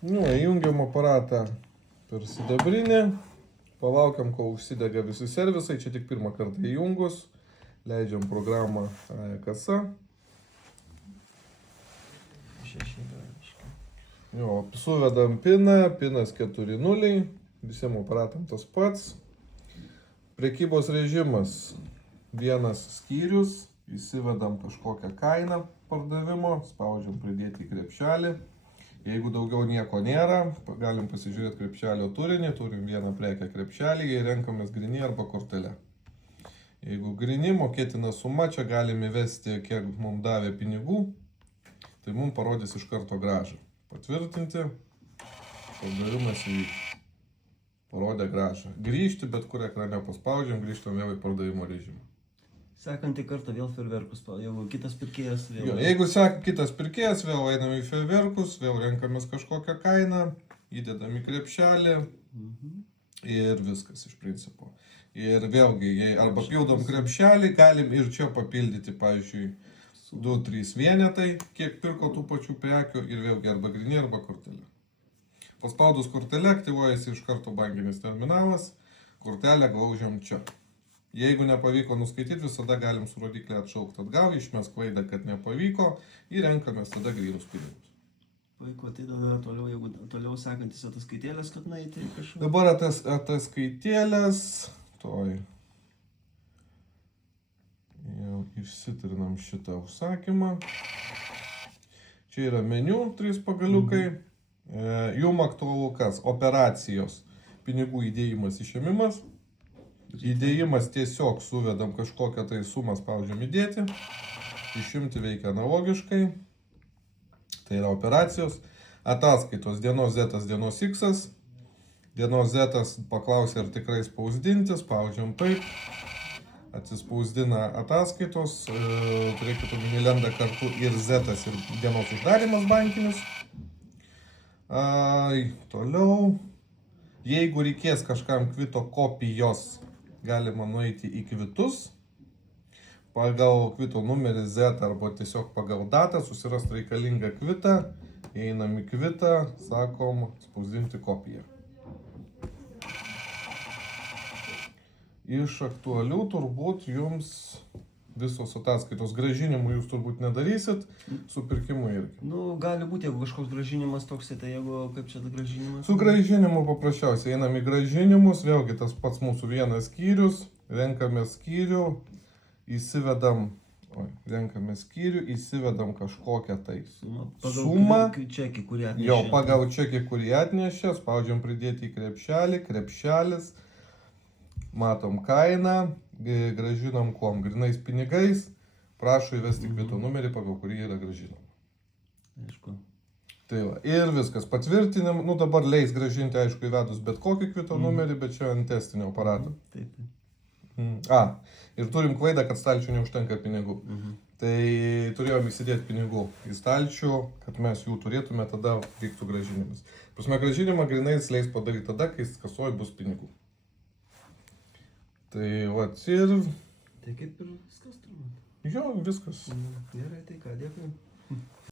Nu, įjungiam aparatą per sidabrinį, palaukiam, kol užsidega visi servisai, čia tik pirmą kartą įjungus, leidžiam programą kasa. Jo, suvedam piną, pinas 4.0, visiems aparatam tas pats. Prekybos režimas, vienas skyrius, įsivedam kažkokią kainą pardavimo, spaudžiam pridėti į krepšelį. Jeigu daugiau nieko nėra, galim pasižiūrėti krepšelio turinį, turim vieną prekę krepšelį ir renkamės grinį arba kortelę. Jeigu grinį mokėtina suma, čia galim įvesti, kiek mums davė pinigų, tai mums parodys iš karto grąžą. Patvirtinti, pardavimas įvykti. Parodė grąžą. Grįžti, bet kur ekrane paspaudžiam, grįžtam vėl į pardavimo režimą. Sekantį kartą vėl fejerverkus, jeigu kitas pirkėjas vėl... Jo, jeigu seka kitas pirkėjas, vėl einam į fejerverkus, vėl renkamės kažkokią kainą, įdedam į krepšelį ir viskas iš principo. Ir vėlgi, jei arba pildom krepšelį, galim ir čia papildyti, pavyzdžiui, 2-3 vienetai, kiek pirko tų pačių prekių ir vėlgi arba grinį, arba kortelę. Paspaudus kortelę aktyvuojasi iš karto bankinis terminalas, kortelę glaužiam čia. Jeigu nepavyko nuskaityti, visada galim su rodiklė atšaukti atgal, išmes klaidą, kad nepavyko ir renkamės tada grynus pinigus. Puiku, tai tada toliau, jeigu toliau sekantis ataskaitėlės, kad nueiti kažką. Dabar ataskaitėlės, toj. Jau išsitrinam šitą užsakymą. Čia yra meniu, 3 pagaliukai. Jum aktualu kas? Operacijos. Pinigų įdėjimas, išėmimas. Įdėjimas tiesiog suvedam kažkokią tai sumą, spaudžiam įdėti. Išimti veikia analogiškai. Tai yra operacijos. Ataskaitos dienos Z, dienos X. Dienos Z paklausė, ar tikrai spausdinti. Spaudžiam taip. Atsispausdina ataskaitos. Turėkite omeny, lenda kartu ir Z ir dienos uždarimas bankinis. Toliau. Jeigu reikės kažkam kvito kopijos, galima nueiti į kvitus, pagal kvito numerį Z arba tiesiog pagal datą susirasti reikalingą kvitą, einam į kvitą, sakom spausdinti kopiją. Iš aktualių turbūt jums visos ataskaitos grąžinimų jūs turbūt nedarysit, su pirkimu irgi. Nu, gali būti, jeigu kažkoks grąžinimas toks, tai jeigu kaip čia ta grąžinimas? Su grąžinimu paprasčiausiai einam į grąžinimus, vėlgi tas pats mūsų vienas skyrius, renkame skyrių, įsivedam kažkokią tai sumą. Čekį, kurį atnešė. Jo, pagal čekį, kurį atnešė, spaudžiam pridėti į krepšelį, krepšelis, matom kainą, grąžinam kuom, grinais pinigais, prašo įvesti kvito numerį, pagal kurį yra grąžinama. Aišku. Tai va, ir viskas, patvirtinam, nu dabar leis grąžinti, aišku, įvedus bet kokį kvito numerį, bet čia ant testinio aparato. Taip. Ir turim klaidą, kad stalčių neužtenka pinigų. Tai turėjom įsidėti pinigų į stalčių, kad mes jų turėtume, tada vyktų grąžinimas. Prasme, grąžinimą grinais leis padaryti tada, kai kasoj bus pinigų. Tai va, ir... Tai kaip ir viskas turbūt. Jo, viskas. Gerai, tai ką, dėkui.